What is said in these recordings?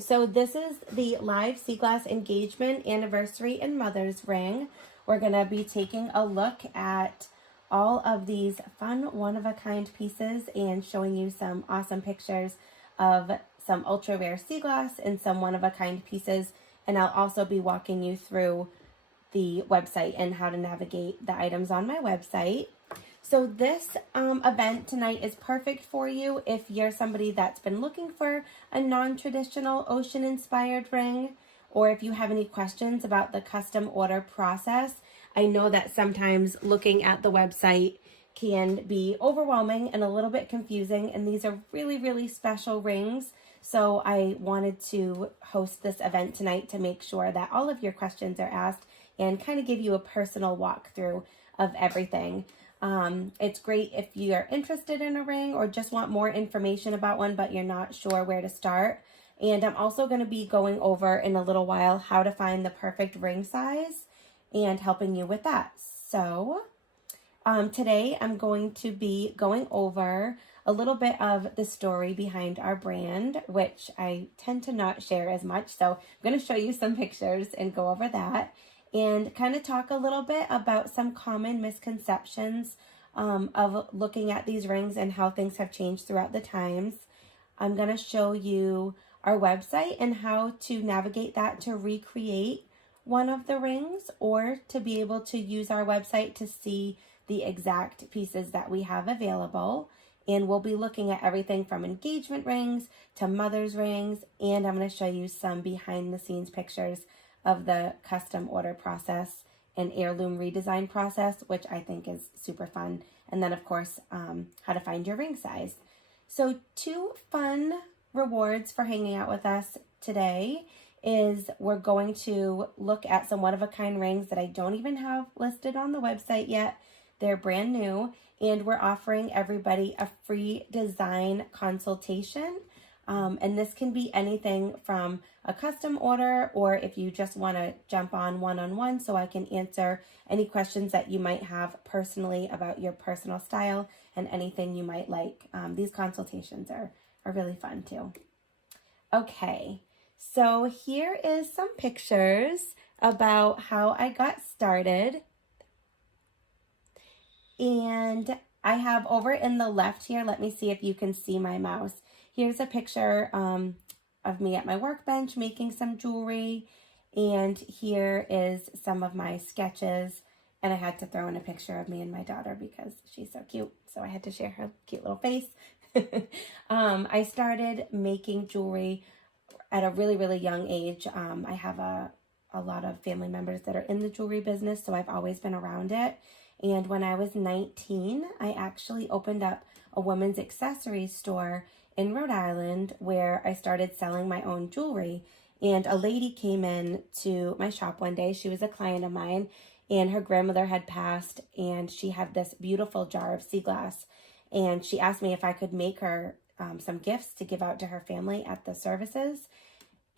So this is the live sea glass engagement anniversary and mother's ring. We're going to be taking a look at all of these fun one-of-a-kind pieces and showing you some awesome pictures of some ultra rare sea glass and some one-of-a-kind pieces. And I'll also be walking you through the website and how to navigate the items on my website. So this event tonight is perfect for you if you're somebody that's been looking for a non-traditional ocean-inspired ring, or if you have any questions about the custom order process. I know that sometimes looking at the website can be overwhelming and a little bit confusing, and these are really, really special rings. So I wanted to host this event tonight to make sure that all of your questions are asked and kind of give you a personal walkthrough of everything. It's great if you're interested in a ring or just want more information about one, but you're not sure where to start. And I'm also going to be going over in a little while how to find the perfect ring size and helping you with that. So today I'm going to be going over a little bit of the story behind our brand, which I tend to not share as much. So I'm going to show you some pictures and go over that, and kind of talk a little bit about some common misconceptions of looking at these rings and how things have changed throughout the times. I'm going to show you our website and how to navigate that to recreate one of the rings, or to be able to use our website to see the exact pieces that we have available. And we'll be looking at everything from engagement rings to mother's rings, and I'm going to show you some behind the scenes pictures of the custom order process and heirloom redesign process, which I think is super fun. And then of course, how to find your ring size. So 2 fun rewards for hanging out with us today is we're going to look at some one-of-a-kind rings that I don't even have listed on the website yet. They're brand new, and we're offering everybody a free design consultation. And this can be anything from a custom order, or if you just want to jump on one-on-one so I can answer any questions that you might have personally about your personal style and anything you might like. These consultations are really fun too. Okay, so here is some pictures about how I got started. And I have over in the left here, let me see if you can see my mouse. Here's a picture of me at my workbench making some jewelry. And here is some of my sketches. And I had to throw in a picture of me and my daughter because she's so cute. So I had to share her cute little face. I started making jewelry at a really, really young age. I have a lot of family members that are in the jewelry business, so I've always been around it. And when I was 19, I actually opened up a women's accessories store in Rhode Island where I started selling my own jewelry. And a lady came in to my shop one day. She was a client of mine, and her grandmother had passed, and she had this beautiful jar of sea glass. And she asked me if I could make her some gifts to give out to her family at the services.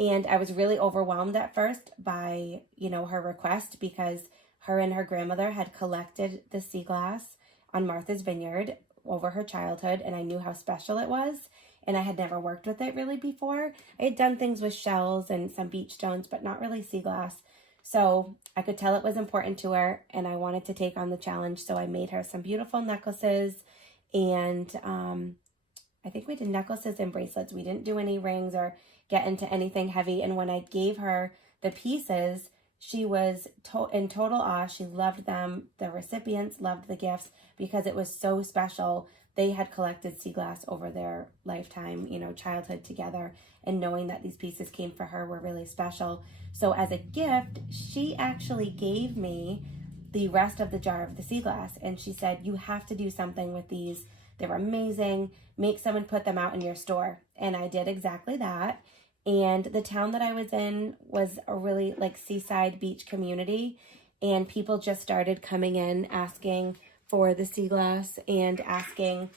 And I was really overwhelmed at first by, her request, because her and her grandmother had collected the sea glass on Martha's Vineyard over her childhood, and I knew how special it was, and I had never worked with it really before. I had done things with shells and some beach stones, but not really sea glass. So I could tell it was important to her, and I wanted to take on the challenge, so I made her some beautiful necklaces, and I think we did necklaces and bracelets. We didn't do any rings or get into anything heavy, and when I gave her the pieces, she was in total awe. She loved them. The recipients loved the gifts because it was so special. They had collected sea glass over their lifetime, childhood together, and knowing that these pieces came for her were really special. So as a gift, she actually gave me the rest of the jar of the sea glass, and she said, "You have to do something with these. They're amazing. Make some and put them out in your store." And I did exactly that. And the town that I was in was a really seaside beach community, and people just started coming in asking for the sea glass and asking,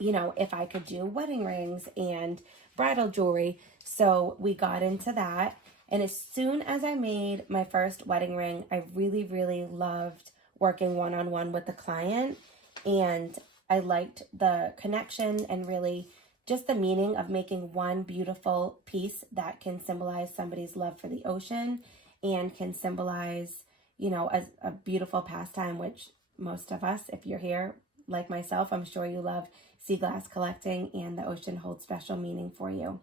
if I could do wedding rings and bridal jewelry. So we got into that. And as soon as I made my first wedding ring, I really, really loved working one-on-one with the client, and I liked the connection and really just the meaning of making one beautiful piece that can symbolize somebody's love for the ocean and can symbolize, you know, a beautiful pastime, which most of us, if you're here like myself, I'm sure you love sea glass collecting, and the ocean holds special meaning for you.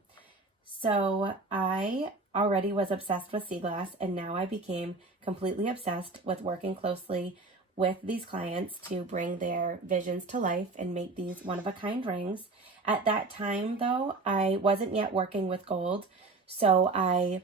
So I already was obsessed with sea glass, and now I became completely obsessed with working closely with these clients to bring their visions to life and make these one-of-a-kind rings. At that time, though, I wasn't yet working with gold, so I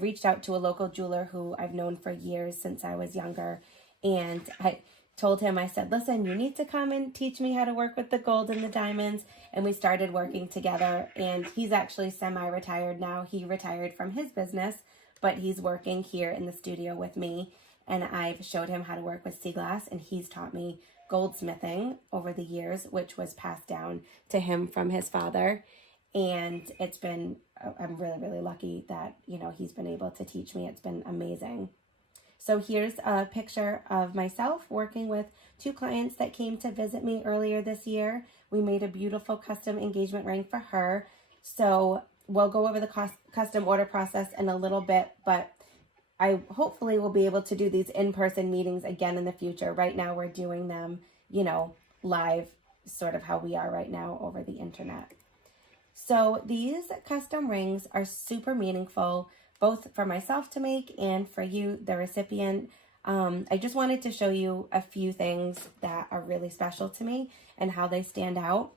reached out to a local jeweler who I've known for years since I was younger, and I told him, I said, listen, you need to come and teach me how to work with the gold and the diamonds. And we started working together, and he's actually semi-retired now. He retired from his business, but he's working here in the studio with me, and I've showed him how to work with sea glass, and he's taught me goldsmithing over the years, which was passed down to him from his father. And it's been, I'm really, really lucky that, you know, he's been able to teach me. It's been amazing. So here's a picture of myself working with two clients that came to visit me earlier this year. We made a beautiful custom engagement ring for her. So we'll go over the custom order process in a little bit, but I hopefully will be able to do these in-person meetings again in the future. Right now we're doing them, you know, live, sort of how we are right now over the internet. So these custom rings are super meaningful, both for myself to make and for you, the recipient. I just wanted to show you a few things that are really special to me and how they stand out,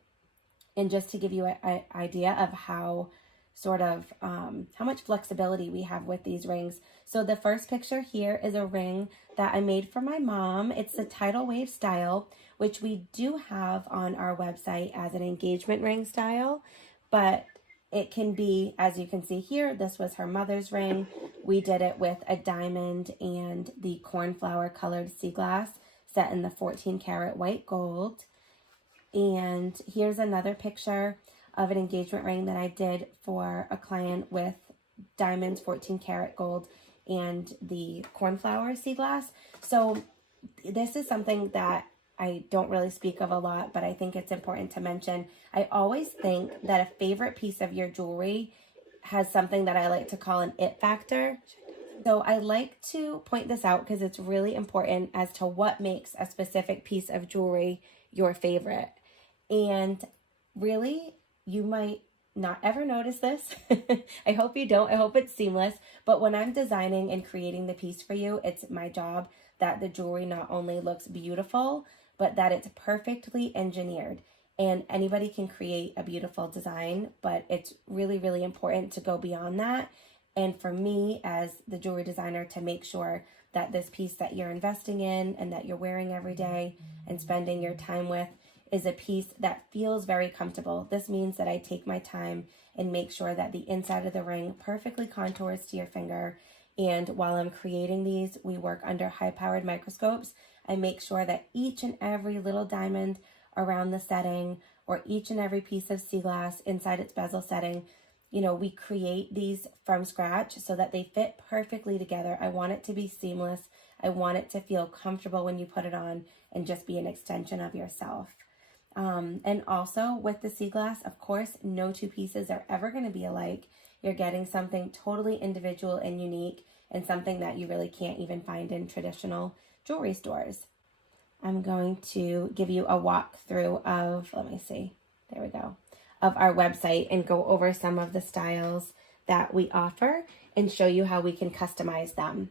and just to give you an idea of how sort of how much flexibility we have with these rings. So the first picture here is a ring that I made for my mom. It's the tidal wave style, which we do have on our website as an engagement ring style, but it can be, as you can see here, this was her mother's ring. We did it with a diamond and the cornflower colored sea glass set in the 14 karat white gold. And here's another picture of an engagement ring that I did for a client with diamonds, 14 karat gold, and the cornflower sea glass. So this is something that I don't really speak of a lot, but I think it's important to mention. I always think that a favorite piece of your jewelry has something that I like to call an it factor. So I like to point this out because it's really important as to what makes a specific piece of jewelry your favorite. And really, you might not ever notice this. I hope you don't. I hope it's seamless. But when I'm designing and creating the piece for you, it's my job that the jewelry not only looks beautiful, but that it's perfectly engineered. And anybody can create a beautiful design, but it's really, really important to go beyond that. And for me, as the jewelry designer, to make sure that this piece that you're investing in and that you're wearing every day and spending your time with is a piece that feels very comfortable. This means that I take my time and make sure that the inside of the ring perfectly contours to your finger. And while I'm creating these, we work under high-powered microscopes. I make sure that each and every little diamond around the setting, or each and every piece of sea glass inside its bezel setting, you know, we create these from scratch so that they fit perfectly together. I want it to be seamless. I want it to feel comfortable when you put it on and just be an extension of yourself. And also with the sea glass, of course, no two pieces are ever going to be alike. You're getting something totally individual and unique, and something that you really can't even find in traditional jewelry stores. I'm going to give you a walkthrough of, let me see, there we go, of our website and go over some of the styles that we offer and show you how we can customize them.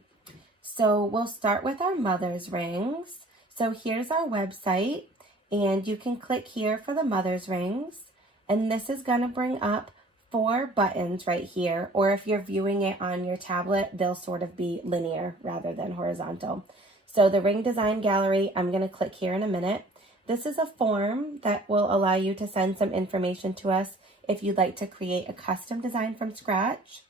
So we'll start with our mother's rings. So here's our website, and you can click here for the mother's rings, and this is going to bring up 4 buttons right here, or if you're viewing it on your tablet, they'll sort of be linear rather than horizontal. So the ring design gallery, I'm going to click here in a minute. This is a form that will allow you to send some information to us if you'd like to create a custom design from scratch.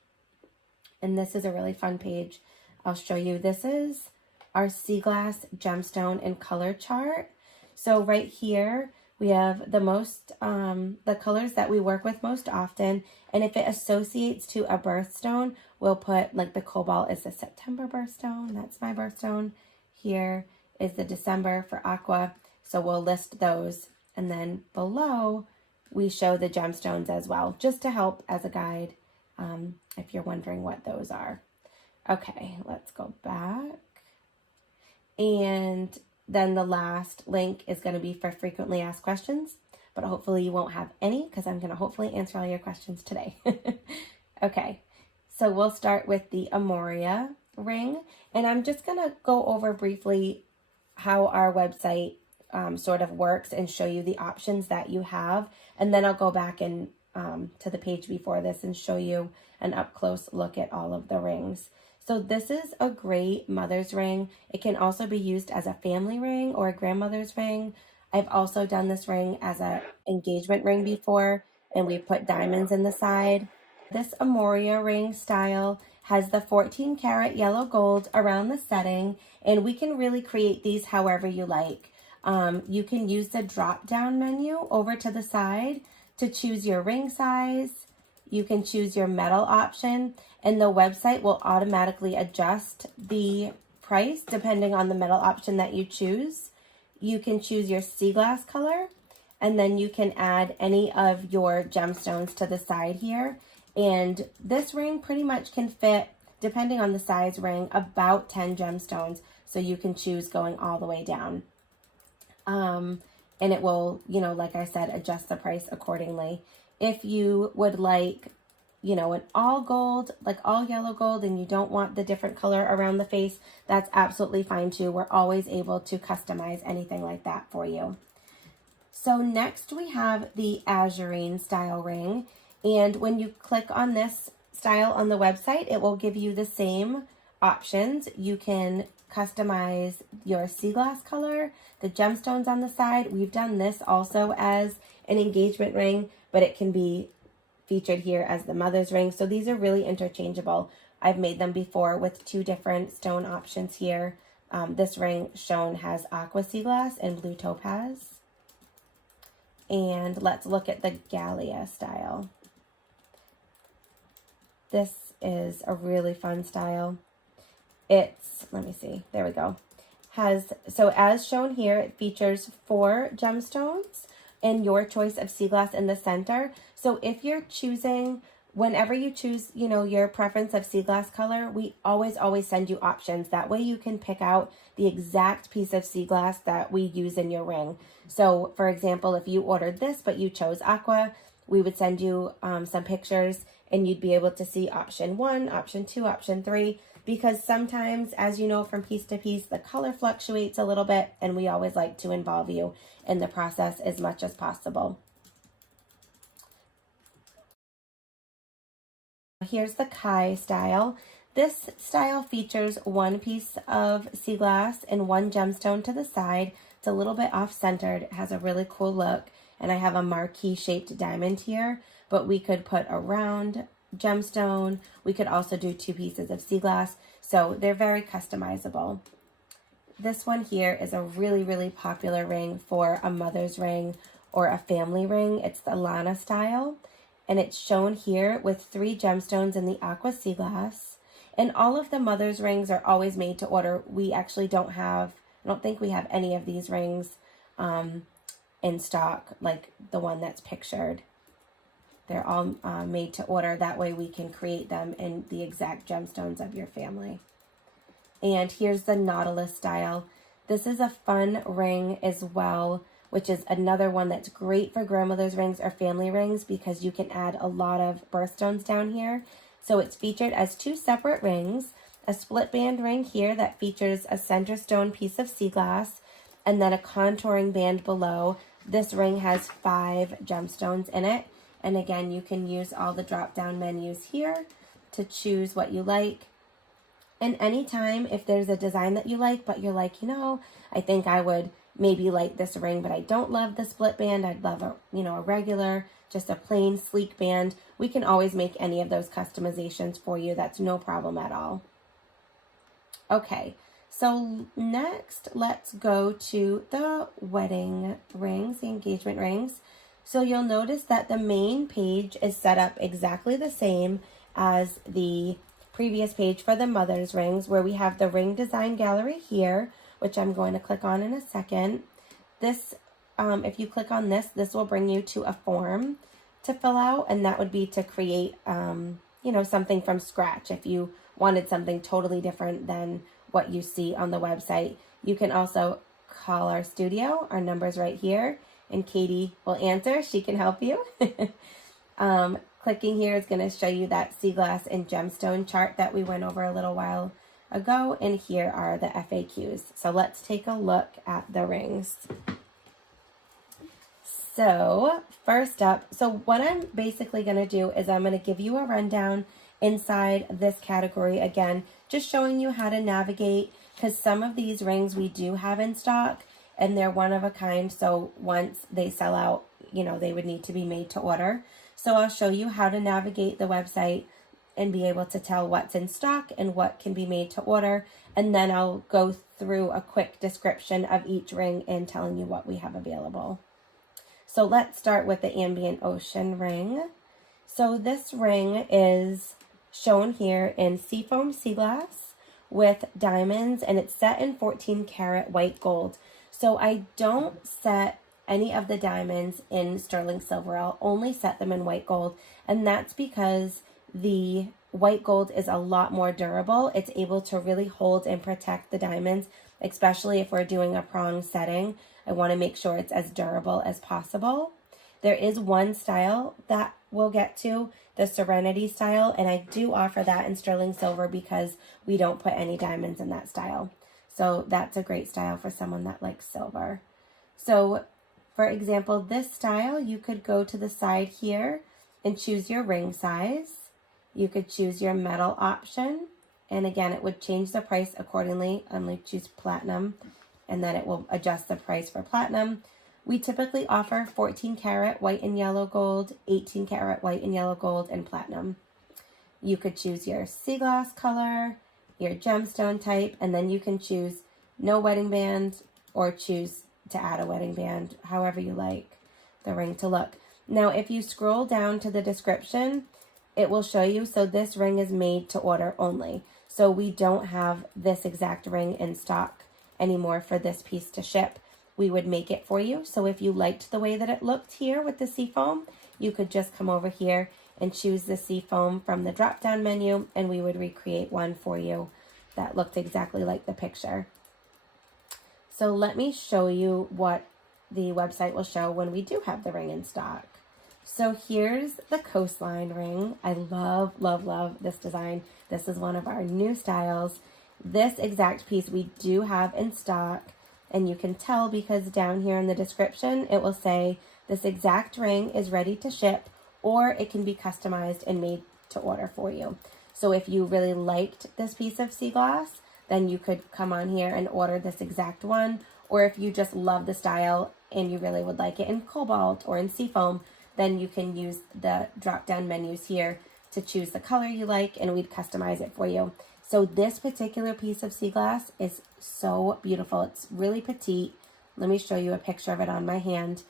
And this is a really fun page. I'll show you. This is our sea glass gemstone and color chart. So right here, we have the colors that we work with most often. And if it associates to a birthstone, we'll put, like, the cobalt is the September birthstone. That's my birthstone. Here is the December for aqua. So we'll list those. And then below, we show the gemstones as well, just to help as a guide if you're wondering what those are. Okay, let's go back. And then the last link is going to be for frequently asked questions, but hopefully you won't have any because I'm going to hopefully answer all your questions today. Okay, so we'll start with the Amoria ring, and I'm just going to go over briefly how our website sort of works and show you the options that you have, and then I'll go back and to the page before this and show you an up-close look at all of the rings. So this is a great mother's ring. It can also be used as a family ring or a grandmother's ring. I've also done this ring as an engagement ring before, and we put diamonds in the side. This Amoria ring style has the 14 karat yellow gold around the setting, and we can really create these however you like. You can use the drop down menu over to the side to choose your ring size. You can choose your metal option, and the website will automatically adjust the price depending on the metal option that you choose. You can choose your sea glass color, and then you can add any of your gemstones to the side here. And this ring pretty much can fit, depending on the size ring, about 10 gemstones. So you can choose going all the way down. And it will, you know, like I said, adjust the price accordingly. If you would like, you know, an all gold, like all yellow gold, and you don't want the different color around the face, that's absolutely fine too. We're always able to customize anything like that for you. So next we have the Azurine style ring. And when you click on this style on the website, it will give you the same options. You can customize your sea glass color, the gemstones on the side. We've done this also as an engagement ring, but it can be featured here as the mother's ring. So these are really interchangeable. I've made them before with 2 different stone options here. This ring shown has aqua sea glass and blue topaz. And let's look at the Gallia style. This is a really fun style. It's, let me see, there we go. So as shown here, it features 4 gemstones and your choice of sea glass in the center. So if you're choosing, whenever you choose, you know, your preference of sea glass color, we always send you options. That way you can pick out the exact piece of sea glass that we use in your ring. So for example, if you ordered this, but you chose aqua, we would send you some pictures, and you'd be able to see option 1, option 2, option 3, because sometimes, as you know, from piece to piece, the color fluctuates a little bit, and we always like to involve you in the process as much as possible. Here's the Kai style. This style features 1 piece of sea glass and 1 gemstone to the side. It's a little bit off-centered. It has a really cool look, and I have a marquee-shaped diamond here, but we could put a round gemstone. We could also do 2 pieces of sea glass, so they're very customizable. This one here is a really popular ring for a mother's ring or a family ring. It's the Lana style, and it's shown here with 3 gemstones in the aqua sea glass. And all of the mother's rings are always made to order. We actually I don't think we have any of these rings in stock, like the one that's pictured. They're all made to order. That way we can create them in the exact gemstones of your family. And here's the Nautilus style. This is a fun ring as well, which is another one that's great for grandmother's rings or family rings because you can add a lot of birthstones down here. So it's featured as 2 separate rings, a split band ring here that features a center stone piece of sea glass, and then a contouring band below. This ring has 5 gemstones in it. And again, you can use all the drop-down menus here to choose what you like. And anytime, if there's a design that you like, but you're like, you know, I think I would maybe like this ring, but I don't love the split band. I'd love a regular, just a plain sleek band. We can always make any of those customizations for you. That's no problem at all. Okay, so next, let's go to the wedding rings, the engagement rings. So you'll notice that the main page is set up exactly the same as the previous page for the mother's rings, where we have the ring design gallery here, which I'm going to click on in a second. This if you click on this, this will bring you to a form to fill out, and that would be to create, you know, something from scratch. If you wanted something totally different than what you see on the website, you can also call our studio. Our number's right here, and Katie will answer. She can help you. Clicking here is going to show you that sea glass and gemstone chart that we went over a little while ago, and here are the FAQs. So let's take a look at the rings. So first up, so what I'm basically going to do is I'm going to give you a rundown inside this category again, just showing you how to navigate, because some of these rings we do have in stock and they're one of a kind. So once they sell out, you know, they would need to be made to order. So I'll show you how to navigate the website and be able to tell what's in stock and what can be made to order. And then I'll go through a quick description of each ring and telling you what we have available. So let's start with the Ambient Ocean ring. So this ring is shown here in seafoam sea glass with diamonds, and it's set in 14 karat white gold. So I don't set any of the diamonds in sterling silver. I'll only set them in white gold, and that's because the white gold is a lot more durable. It's able to really hold and protect the diamonds, especially if we're doing a prong setting. I want to make sure it's as durable as possible. There is one style that we'll get to, the Serenity style, and I do offer that in sterling silver because we don't put any diamonds in that style. So that's a great style for someone that likes silver. So for example, this style, you could go to the side here and choose your ring size. You could choose your metal option, and again, it would change the price accordingly. I'm going to choose platinum, and then it will adjust the price for platinum. We typically offer 14 karat white and yellow gold, 18 karat white and yellow gold, and platinum. You could choose your sea glass color, your gemstone type, and then you can choose no wedding band or choose to add a wedding band, however you like the ring to look. Now, if you scroll down to the description, it will show you, so this ring is made to order only. So we don't have this exact ring in stock anymore for this piece to ship. We would make it for you. So if you liked the way that it looked here with the seafoam, you could just come over here and choose the seafoam from the drop-down menu, and we would recreate one for you that looked exactly like the picture. So let me show you what the website will show when we do have the ring in stock. So here's the Coastline Ring. I love, love, love this design. This is one of our new styles. This exact piece we do have in stock, and you can tell because down here in the description, it will say this exact ring is ready to ship, or it can be customized and made to order for you. So if you really liked this piece of sea glass, then you could come on here and order this exact one. Or if you just love the style and you really would like it in cobalt or in seafoam, then you can use the drop-down menus here to choose the color you like, and we'd customize it for you. So this particular piece of sea glass is so beautiful. It's really petite. Let me show you a picture of it on my hand.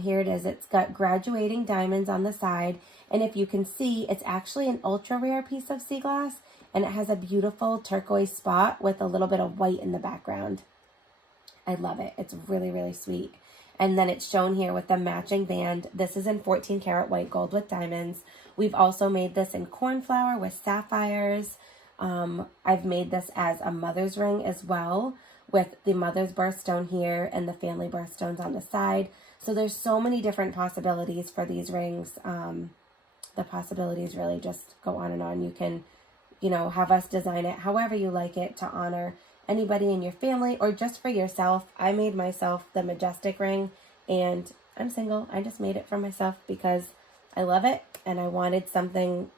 Here it is. It's got graduating diamonds on the side, and if you can see, it's actually an ultra rare piece of sea glass, and it has a beautiful turquoise spot with a little bit of white in the background. I love it. It's really, really sweet. And then it's shown here with the matching band. This is in 14 karat white gold with diamonds. We've also made this in cornflower with sapphires. I've made this as a mother's ring as well, with the mother's birthstone here and the family birthstones on the side. So there's so many different possibilities for these rings. The possibilities really just go on and on. You can, you know, have us design it however you like it to honor anybody in your family or just for yourself. I made myself the Majestic ring, and I'm single. I just made it for myself because I love it, and I wanted something,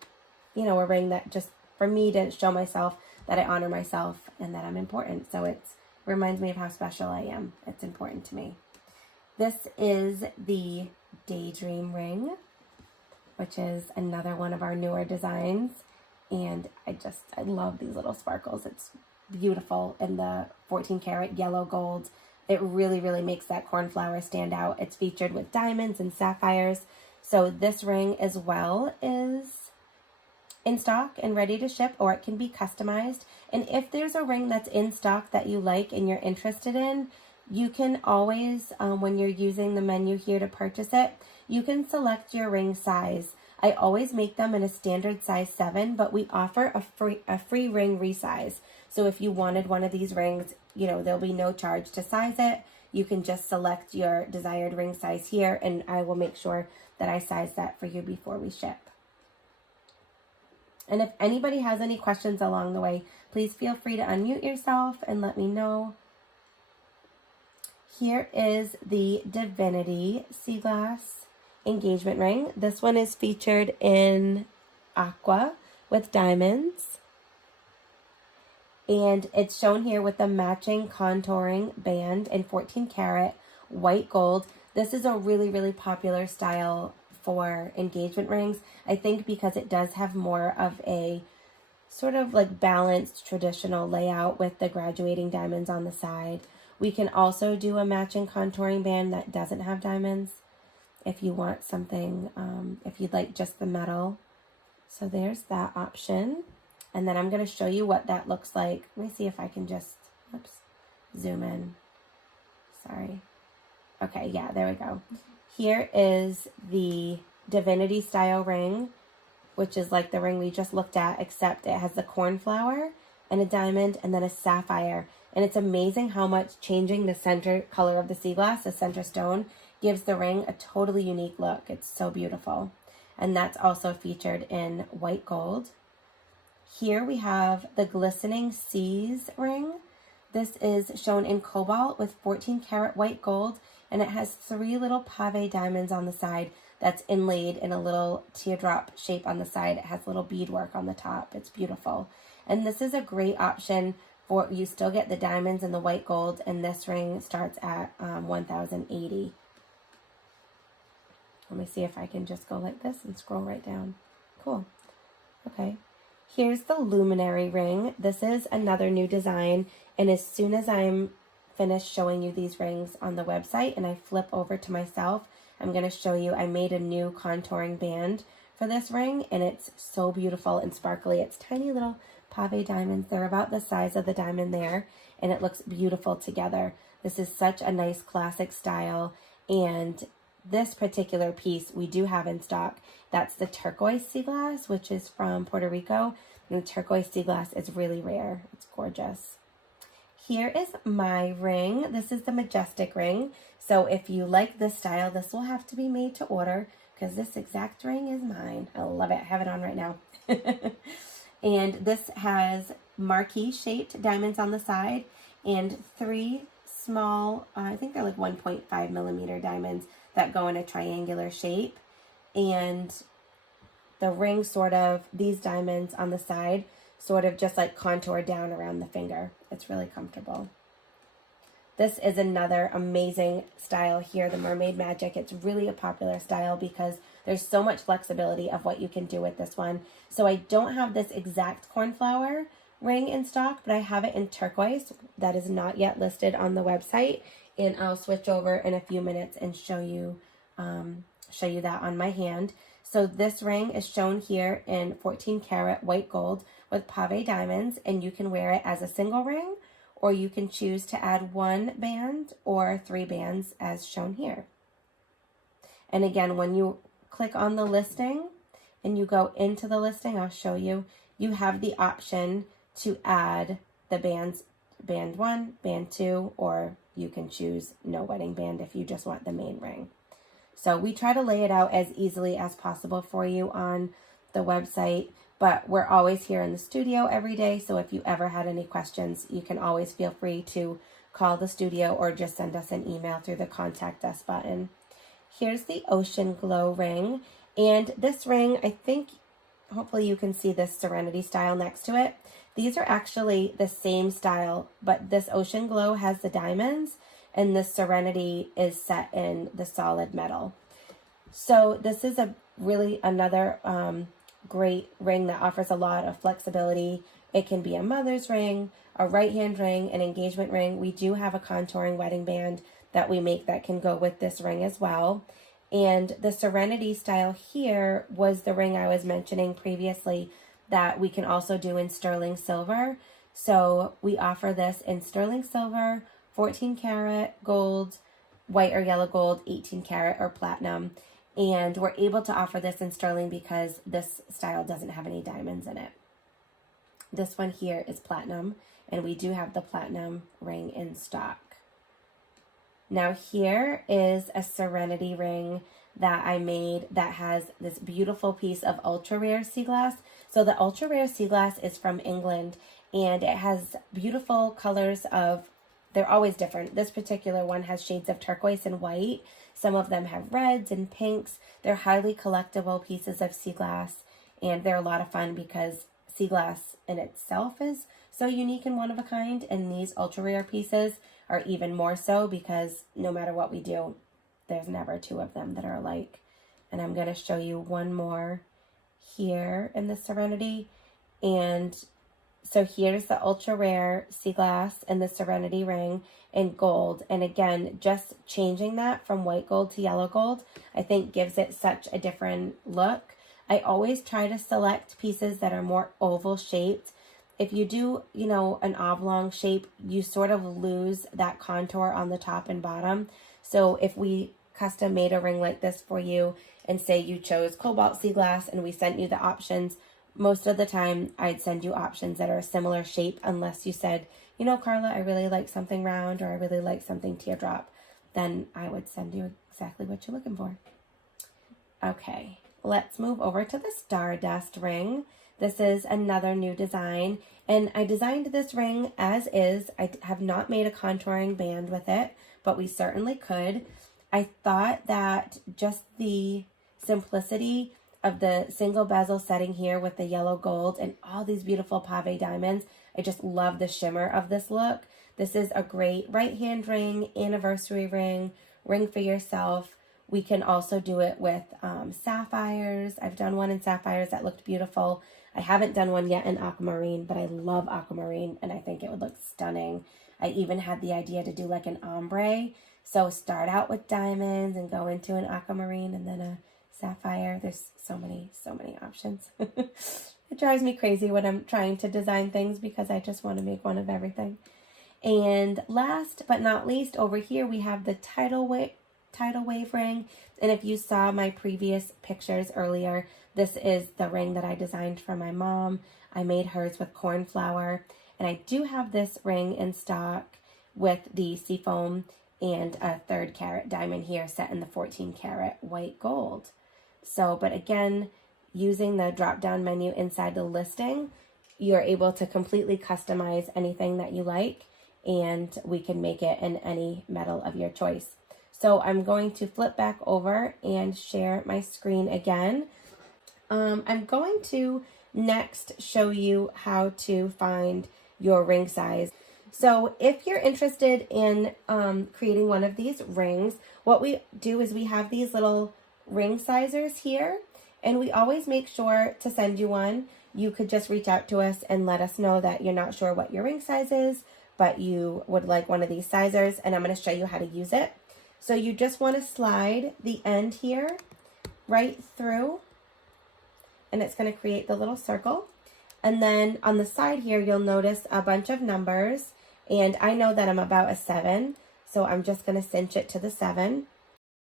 you know, a ring that just for me to show myself that I honor myself and that I'm important. So it reminds me of how special I am. It's important to me. This is the Daydream Ring, which is another one of our newer designs. And I love these little sparkles. It's beautiful in the 14 karat yellow gold. It really, really makes that cornflower stand out. It's featured with diamonds and sapphires. So this ring as well is in stock and ready to ship, or it can be customized. And if there's a ring that's in stock that you like and you're interested in, You can always, when you're using the menu here to purchase it, you can select your ring size. I always make them in a standard size 7, but we offer a free ring resize. So if you wanted one of these rings, you know, there'll be no charge to size it. You can just select your desired ring size here, and I will make sure that I size that for you before we ship. And if anybody has any questions along the way, please feel free to unmute yourself and let me know. Here is the Divinity Sea Glass engagement ring. This one is featured in aqua with diamonds. And it's shown here with the matching contouring band in 14 karat white gold. This is a really, really popular style for engagement rings. I think because it does have more of a sort of like balanced traditional layout with the graduating diamonds on the side. We can also do a matching contouring band that doesn't have diamonds if you want something, if you'd like just the metal. So there's that option. And then I'm going to show you what that looks like. Let me see if I can just, oops, zoom in. Sorry. Okay, yeah, there we go. Here is the Divinity style ring, which is like the ring we just looked at, except it has the cornflower and a diamond and then a sapphire. And it's amazing how much changing the center color of the sea glass, the center stone, gives the ring a totally unique look. It's so beautiful. And that's also featured in white gold. Here we have the Glistening Seas ring. This is shown in cobalt with 14 karat white gold, and it has 3 little pave diamonds on the side that's inlaid in a little teardrop shape on the side. It has little beadwork on the top. It's beautiful. And this is a great option for, you still get the diamonds and the white gold, and this ring starts at 1,080. Let me see if I can just go like this and scroll right down. Cool. Okay. Here's the Luminary Ring. This is another new design, and as soon as I'm finished showing you these rings on the website and I flip over to myself, I'm going to show you, I made a new contouring band for this ring, and it's so beautiful and sparkly. It's tiny little pave diamonds. They're about the size of the diamond there, and it looks beautiful together. This is such a nice classic style, and this particular piece we do have in stock. That's the Turquoise Sea Glass, which is from Puerto Rico. And the Turquoise Sea Glass is really rare. It's gorgeous. Here is my ring. This is the Majestic ring. So if you like this style, this will have to be made to order because this exact ring is mine. I love it. I have it on right now. And this has marquee shaped diamonds on the side and 3 small, I think they're like 1.5 millimeter diamonds that go in a triangular shape. And the ring sort of, these diamonds on the side sort of just like contour down around the finger. It's really comfortable. This is another amazing style here, the Mermaid Magic. It's really a popular style because there's so much flexibility of what you can do with this one. So I don't have this exact cornflower ring in stock, but I have it in turquoise. That is not yet listed on the website, and I'll switch over in a few minutes and show you that on my hand. So this ring is shown here in 14 karat white gold with pave diamonds, and you can wear it as a single ring, or you can choose to add 1 band or 3 bands as shown here. And again, when you click on the listing and you go into the listing, I'll show you, you have the option to add the bands, band 1, band 2, or you can choose no wedding band if you just want the main ring. So we try to lay it out as easily as possible for you on the website, but we're always here in the studio every day. So if you ever had any questions, you can always feel free to call the studio or just send us an email through the contact us button. Here's the Ocean Glow ring. And this ring, I think, hopefully you can see this Serenity style next to it. These are actually the same style, but this Ocean Glow has the diamonds and the Serenity is set in the solid metal. So this is a really another great ring that offers a lot of flexibility. It can be a mother's ring, a right hand ring, an engagement ring. We do have a contouring wedding band that we make that can go with this ring as well. And the Serenity style here was the ring I was mentioning previously that we can also do in sterling silver. So we offer this in sterling silver 14 karat gold, white or yellow gold, 18 karat or platinum. And we're able to offer this in sterling because this style doesn't have any diamonds in it. This one here is platinum, and we do have the platinum ring in stock. Now here is a Serenity ring that I made that has this beautiful piece of ultra rare sea glass. So the ultra rare sea glass is from England, and it has beautiful colors of, they're always different. This particular one has shades of turquoise and white. Some of them have reds and pinks. They're highly collectible pieces of sea glass, and they're a lot of fun because sea glass in itself is so unique and one of a kind, and these ultra rare pieces are even more so because no matter what we do, there's never two of them that are alike. And I'm going to show you one more here in the Serenity. And so here's the ultra rare sea glass and the Serenity ring in gold. And again, just changing that from white gold to yellow gold, I think gives it such a different look. I always try to select pieces that are more oval shaped. If you do, you know, an oblong shape, you sort of lose that contour on the top and bottom. So if we custom made a ring like this for you and say you chose cobalt sea glass and we sent you the options, most of the time I'd send you options that are a similar shape unless you said, you know, Carla, I really like something round or I really like something teardrop. Then I would send you exactly what you're looking for. Okay, let's move over to the Stardust Ring. This is another new design, and I designed this ring as is. I have not made a contouring band with it, but we certainly could. I thought that just the simplicity of the single bezel setting here with the yellow gold and all these beautiful pave diamonds, I just love the shimmer of this look. This is a great right hand ring, anniversary ring, ring for yourself. We can also do it with sapphires. I've done one in sapphires that looked beautiful. I haven't done one yet in aquamarine, but I love aquamarine and I think it would look stunning. I even had the idea to do like an ombre. So start out with diamonds and go into an aquamarine and then a sapphire. There's so many options. It drives me crazy when I'm trying to design things because I just want to make one of everything. And last but not least, over here we have the tidal wave ring. And if you saw my previous pictures earlier, this is the ring that I designed for my mom. I made hers with cornflower, and I do have this ring in stock with the seafoam and a 3rd carat diamond here set in the 14 karat white gold. So, but again, using the drop down menu inside the listing, you're able to completely customize anything that you like, and we can make it in any metal of your choice. So I'm going to flip back over and share my screen again. I'm going to next show you how to find your ring size. So if you're interested in creating one of these rings, what we do is we have these little ring sizers here, and we always make sure to send you one. You could just reach out to us and let us know that you're not sure what your ring size is, but you would like one of these sizers, and I'm going to show you how to use it. So you just want to slide the end here right through, and it's going to create the little circle. And then on the side here, you'll notice a bunch of numbers, and I know that I'm about a 7, so I'm just going to cinch it to the 7,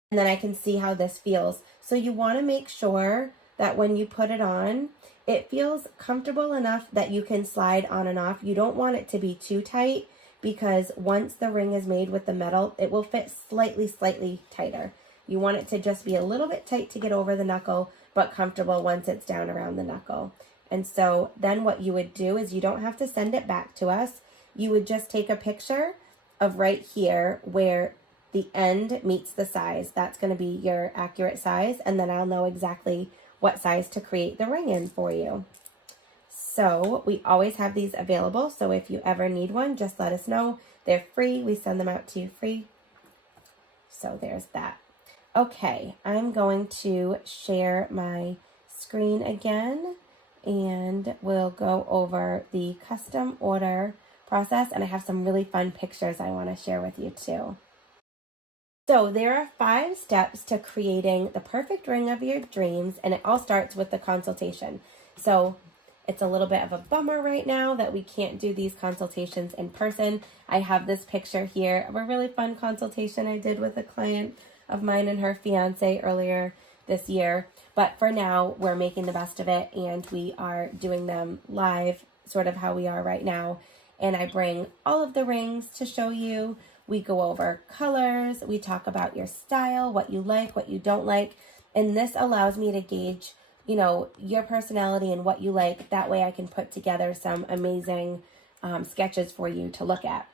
and then I can see how this feels. So you want to make sure that when you put it on, it feels comfortable enough that you can slide on and off. You don't want it to be too tight, because once the ring is made with the metal, it will fit slightly tighter. You want it to just be a little bit tight to get over the knuckle, but comfortable once it's down around the knuckle. And so then what you would do is you don't have to send it back to us. You would just take a picture of right here where the end meets the size. That's going to be your accurate size, and then I'll know exactly what size to create the ring in for you. So we always have these available, so if you ever need one, just let us know. They're free. We send them out to you free. So there's that. Okay, I'm going to share my screen again, and we'll go over the custom order process, and I have some really fun pictures I want to share with you too. So there are 5 steps to creating the perfect ring of your dreams, and it all starts with the consultation. So It's a little bit of a bummer right now that we can't do these consultations in person. I have this picture here of a really fun consultation I did with a client of mine and her fiance earlier this year. But for now, we're making the best of it, and we are doing them live, sort of how we are right now. And I bring all of the rings to show you. We go over colors, we talk about your style, what you like, what you don't like. And this allows me to gauge, you know, your personality and what you like. That way I can put together some amazing sketches for you to look at.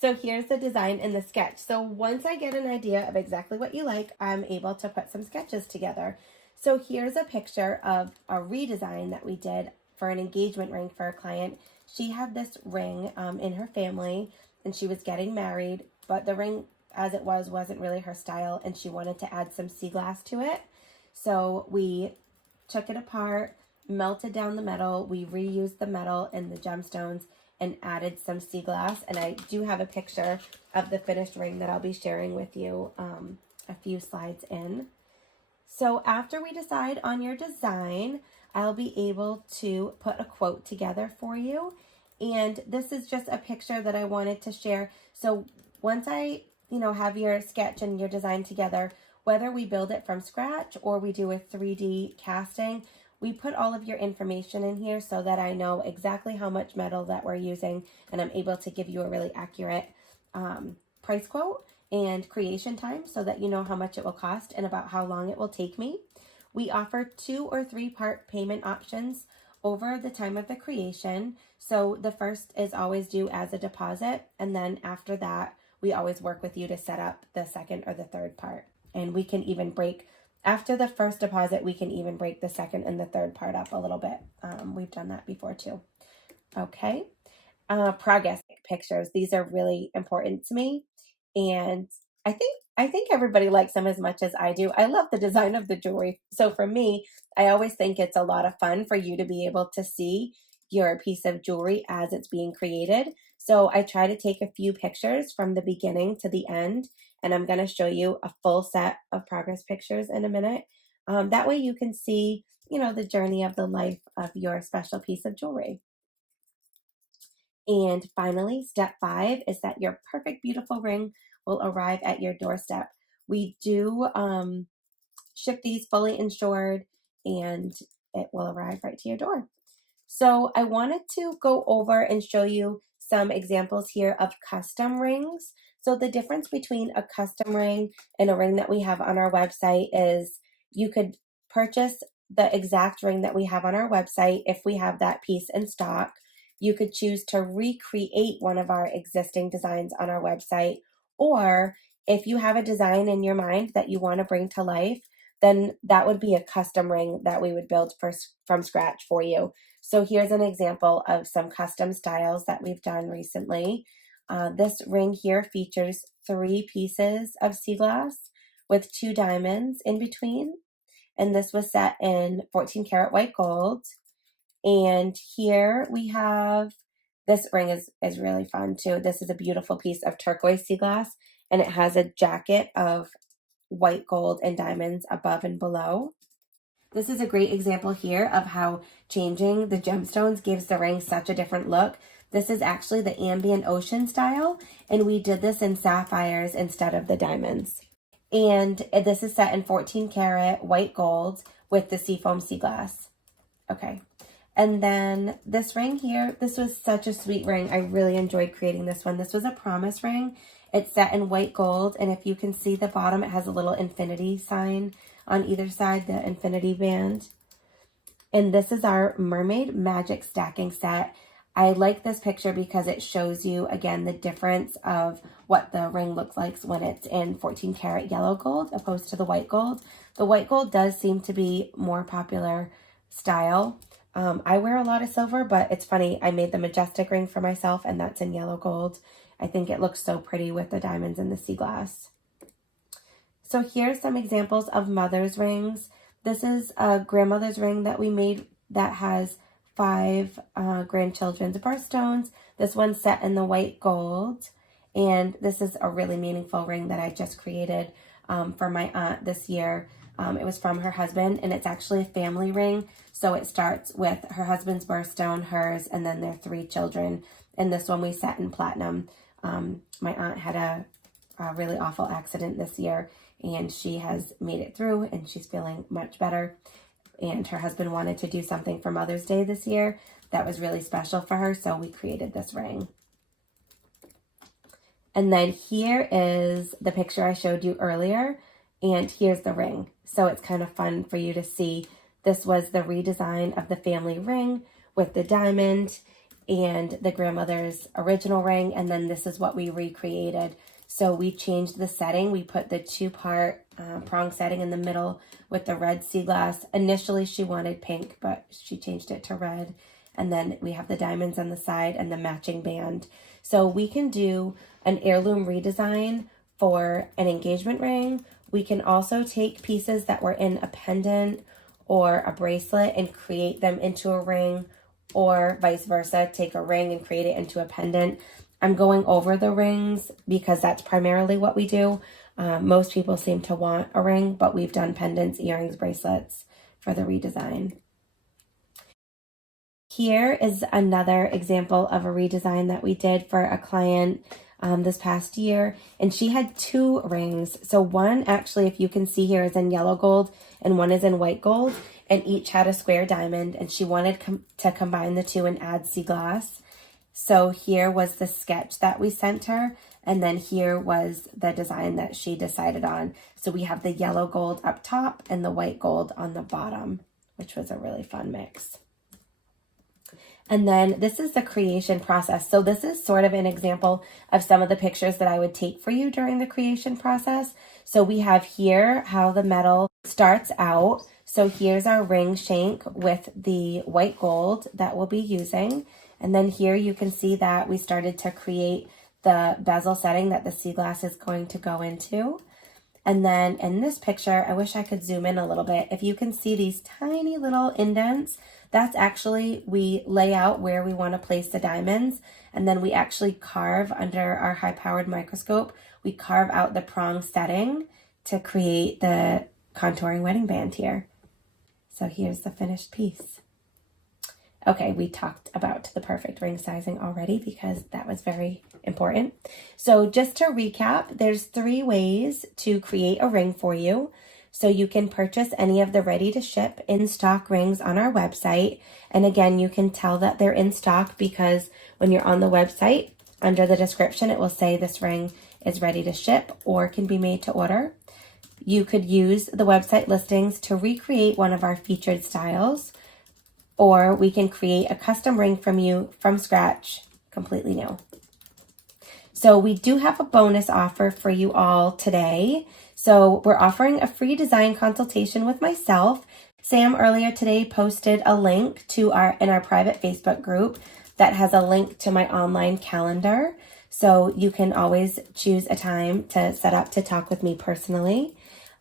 So here's the design in the sketch. So once I get an idea of exactly what you like, I'm able to put some sketches together. So here's a picture of a redesign that we did for an engagement ring for a client. She had this ring in her family, and she was getting married, but the ring as it wasn't really her style, and she wanted to add some sea glass to it. So we took it apart, melted down the metal, we reused the metal and the gemstones and added some sea glass. And I do have a picture of the finished ring that I'll be sharing with you a few slides in. So after we decide on your design, I'll be able to put a quote together for you. And this is just a picture that I wanted to share. So once I, have your sketch and your design together, whether we build it from scratch or we do a 3D casting, we put all of your information in here so that I know exactly how much metal that we're using, and I'm able to give you a really accurate price quote and creation time so that you know how much it will cost and about how long it will take me. We offer 2 or 3 part payment options over the time of the creation. So the first is always due as a deposit, and then after that, we always work with you to set up the second or the third part. And we can even break, after the first deposit, we can even break the second and the third part up a little bit. We've done that before too. Okay. Progress pictures. These are really important to me. And I think everybody likes them as much as I do. I love the design of the jewelry. So for me, I always think it's a lot of fun for you to be able to see your piece of jewelry as it's being created. So I try to take a few pictures from the beginning to the end, and I'm going to show you a full set of progress pictures in a minute. That way you can see, the journey of the life of your special piece of jewelry. And finally, step 5 is that your perfect, beautiful ring will arrive at your doorstep. We do ship these fully insured, and it will arrive right to your door. So I wanted to go over and show you some examples here of custom rings. So the difference between a custom ring and a ring that we have on our website is you could purchase the exact ring that we have on our website if we have that piece in stock. You could choose to recreate one of our existing designs on our website, or if you have a design in your mind that you want to bring to life, then that would be a custom ring that we would build from scratch for you. So here's an example of some custom styles that we've done recently. This ring here features 3 pieces of sea glass with 2 diamonds in between. And this was set in 14 karat white gold. And here we have, this ring is really fun too. This is a beautiful piece of turquoise sea glass, and it has a jacket of white gold and diamonds above and below. This is a great example here of how changing the gemstones gives the ring such a different look. This is actually the Ambient ocean style, and we did this in sapphires instead of the diamonds. And this is set in 14 karat white gold with the seafoam sea glass. Okay. And then this ring here, this was such a sweet ring. I really enjoyed creating this one. This was a promise ring. It's set in white gold, and if you can see the bottom, it has a little infinity sign on either side, the infinity band. And this is our Mermaid Magic stacking set. I like this picture because it shows you, again, the difference of what the ring looks like when it's in 14 karat yellow gold opposed to the white gold. The white gold does seem to be more popular style. I wear a lot of silver, but it's funny, I made the majestic ring for myself, and that's in yellow gold. I think it looks so pretty with the diamonds and the sea glass. So here's some examples of mother's rings. This is a grandmother's ring that we made that has 5 grandchildren's birthstones. This one's set in the white gold, and this is a really meaningful ring that I just created for my aunt this year. It was from her husband, and it's actually a family ring. So it starts with her husband's birthstone, hers, and then their 3 children. And this one we set in platinum. My aunt had a really awful accident this year, and she has made it through, and she's feeling much better. And her husband wanted to do something for Mother's Day this year that was really special for her, so we created this ring. And then here is the picture I showed you earlier, and here's the ring. So it's kind of fun for you to see. This was the redesign of the family ring with the diamond and the grandmother's original ring, and then this is what we recreated. So we changed the setting. We put the 2-part prong setting in the middle with the red sea glass. Initially she wanted pink, but she changed it to red. And then we have the diamonds on the side and the matching band. So we can do an heirloom redesign for an engagement ring. We can also take pieces that were in a pendant or a bracelet and create them into a ring, or vice versa, take a ring and create it into a pendant. I'm going over the rings because that's primarily what we do. Most people seem to want a ring, but we've done pendants, earrings, bracelets for the redesign. Here is another example of a redesign that we did for a client this past year, and she had 2 rings. So one actually, if you can see here, is in yellow gold and one is in white gold, and each had a square diamond, and she wanted to combine the 2 and add sea glass. So here was the sketch that we sent her, and then here was the design that she decided on. So we have the yellow gold up top and the white gold on the bottom, which was a really fun mix. And then this is the creation process. So this is sort of an example of some of the pictures that I would take for you during the creation process. So we have here how the metal starts out. So here's our ring shank with the white gold that we'll be using. And then here you can see that we started to create the bezel setting that the sea glass is going to go into. And then in this picture, I wish I could zoom in a little bit. If you can see these tiny little indents, that's actually, we lay out where we want to place the diamonds, and then we actually carve under our high-powered microscope. We carve out the prong setting to create the contouring wedding band here. So here's the finished piece. Okay, we talked about the perfect ring sizing already because that was very important. So just to recap, there's 3 ways to create a ring for you. So you can purchase any of the ready-to-ship in-stock rings on our website. And again, you can tell that they're in stock because when you're on the website, under the description, it will say this ring is ready to ship or can be made to order. You could use the website listings to recreate one of our featured styles, or we can create a custom ring from you from scratch, completely new. So we do have a bonus offer for you all today. So we're offering a free design consultation with myself. Sam earlier today posted a link to in our private Facebook group that has a link to my online calendar. So you can always choose a time to set up to talk with me personally.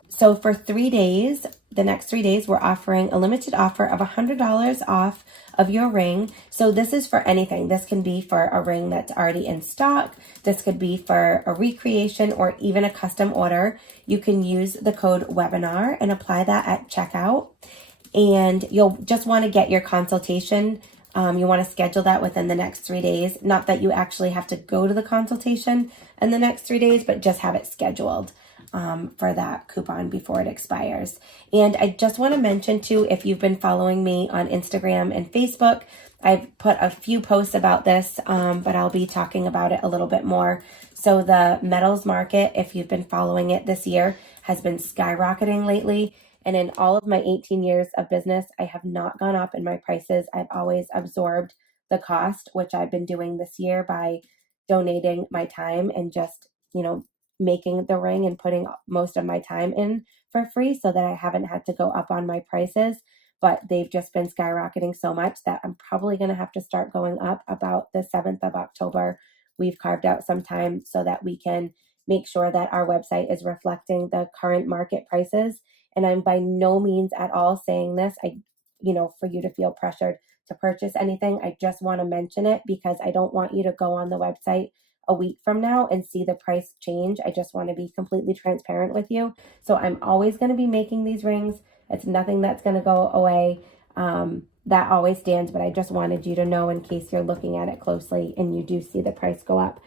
So for 3 days, the next 3 days, we're offering a limited offer of $100 off of your ring. So this is for anything. This can be for a ring that's already in stock. This could be for a recreation or even a custom order. You can use the code webinar and apply that at checkout. And you'll just want to get your consultation. You want to schedule that within the next 3 days. Not that you actually have to go to the consultation in the next 3 days, but just have it scheduled for that coupon before it expires. And I just want to mention too, if you've been following me on Instagram and Facebook, I've put a few posts about this, but I'll be talking about it a little bit more. So the metals market, if you've been following it this year, has been skyrocketing lately. And in all of my 18 years of business, I have not gone up in my prices. I've always absorbed the cost, which I've been doing this year by donating my time and just, making the ring and putting most of my time in for free so that I haven't had to go up on my prices. But they've just been skyrocketing so much that I'm probably going to have to start going up about the 7th of October. We've carved out some time so that we can make sure that our website is reflecting the current market prices. And I'm by no means at all saying this, for you to feel pressured to purchase anything. I just want to mention it because I don't want you to go on the website a week from now and see the price change. I just want to be completely transparent with you. So I'm always going to be making these rings. It's nothing that's going to go away. That always stands, but I just wanted you to know in case you're looking at it closely and you do see the price go up.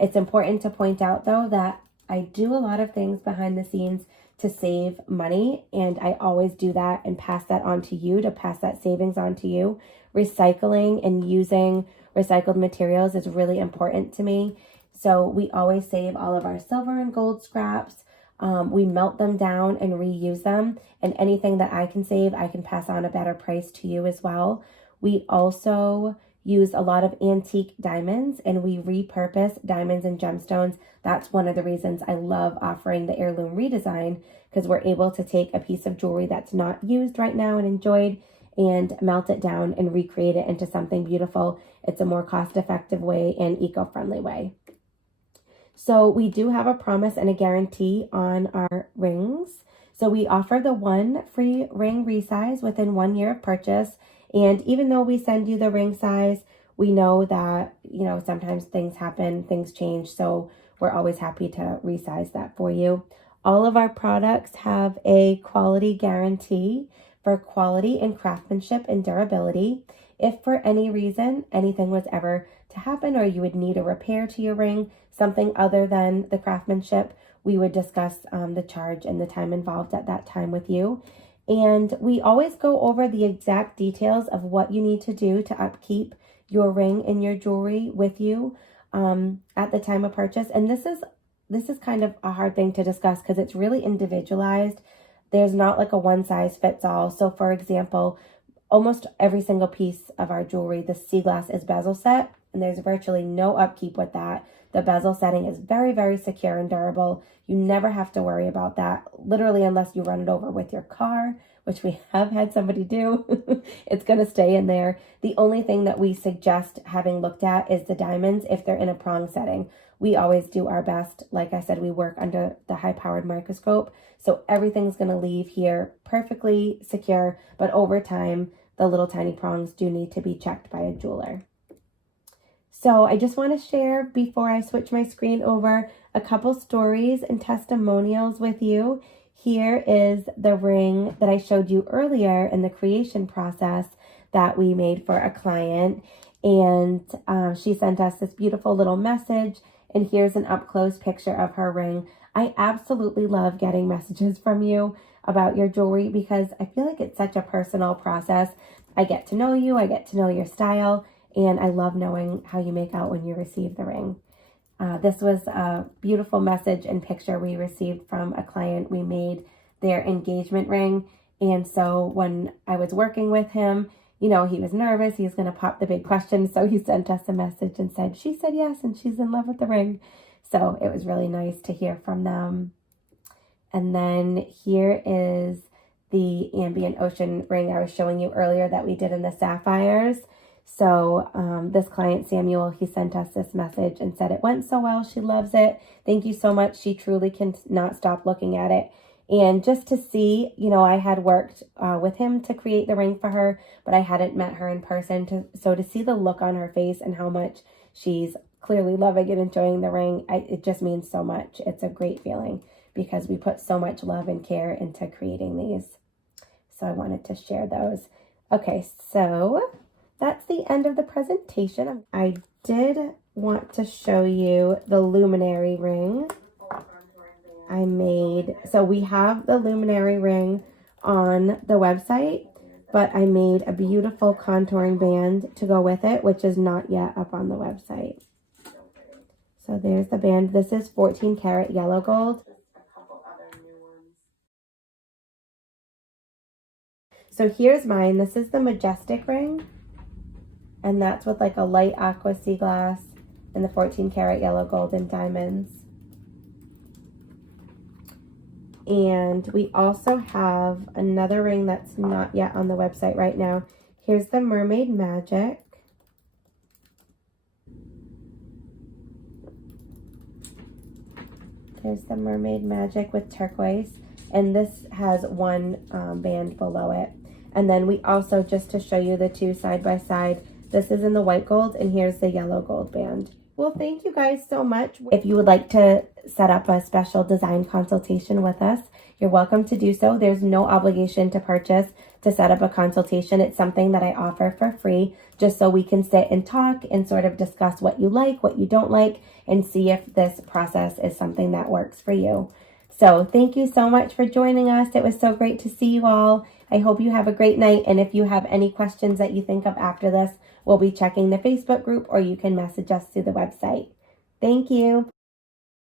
It's important to point out though that I do a lot of things behind the scenes to save money, and I always do that and pass that on to you, to pass that savings on to you. Recycling and using recycled materials is really important to me. So we always save all of our silver and gold scraps. We melt them down and reuse them, and anything that I can save, I can pass on a better price to you as well. We also use a lot of antique diamonds, and we repurpose diamonds and gemstones. That's one of the reasons I love offering the heirloom redesign, because we're able to take a piece of jewelry that's not used right now and enjoyed and melt it down and recreate it into something beautiful. It's a more cost-effective way and eco-friendly way. So we do have a promise and a guarantee on our rings. So we offer the 1 free ring resize within 1 year of purchase. And even though we send you the ring size, we know that, you know, sometimes things happen, things change. So we're always happy to resize that for you. All of our products have a quality guarantee for quality and craftsmanship and durability. If for any reason anything was ever to happen, or you would need a repair to your ring, something other than the craftsmanship, we would discuss the charge and the time involved at that time with you. And we always go over the exact details of what you need to do to upkeep your ring and your jewelry with you at the time of purchase. And this is kind of a hard thing to discuss because it's really individualized. There's not like a one size fits all. So for example, almost every single piece of our jewelry, the sea glass, is bezel set, and there's virtually no upkeep with that. The bezel setting is very, very secure and durable. You never have to worry about that, literally, unless you run it over with your car, which we have had somebody do. It's going to stay in there. The only thing that we suggest having looked at is the diamonds if they're in a prong setting. We always do our best. Like I said, we work under the high-powered microscope, so everything's going to leave here perfectly secure, but over time, the little tiny prongs do need to be checked by a jeweler. So I just want to share, before I switch my screen over, a couple stories and testimonials with you. Here is the ring that I showed you earlier in the creation process that we made for a client. And she sent us this beautiful little message. And here's an up-close picture of her ring. I absolutely love getting messages from you about your jewelry because I feel like it's such a personal process. I get to know you, I get to know your style, and I love knowing how you make out when you receive the ring. This was a beautiful message and picture we received from a client. We made their engagement ring, and so when I was working with him, you know, he was nervous. He was going to pop the big question, so he sent us a message and said, she said yes, and she's in love with the ring. So it was really nice to hear from them. And then here is the Ambient Ocean ring I was showing you earlier that we did in the sapphires. So this client, Samuel, he sent us this message and said it went so well. She loves it. Thank you so much. She truly cannot stop looking at it. And just to see, you know, I had worked with him to create the ring for her, but I hadn't met her in person. So to see the look on her face and how much she's clearly loving and enjoying the ring, it just means so much. It's a great feeling because we put so much love and care into creating these. So I wanted to share those. Okay, so that's the end of the presentation. I did want to show you the Luminary Ring I made. So we have the Luminary Ring on the website, but I made a beautiful contouring band to go with it, which is not yet up on the website. So there's the band. This is 14 karat yellow gold. So here's mine. This is the Majestic ring, and that's with like a light aqua sea glass and the 14 karat yellow gold and diamonds. And we also have another ring that's not yet on the website right now. Here's the Mermaid Magic. There's the Mermaid Magic with turquoise. And this has one band below it. And then we also, just to show you the two side by side, this is in the white gold and here's the yellow gold band. Well, thank you guys so much. If you would like to set up a special design consultation with us, you're welcome to do so. There's no obligation to purchase to set up a consultation. It's something that I offer for free, just so we can sit and talk and sort of discuss what you like, what you don't like, and see if this process is something that works for you. So thank you so much for joining us. It was so great to see you all. I hope you have a great night. And if you have any questions that you think of after this, we'll be checking the Facebook group, or you can message us through the website. Thank you.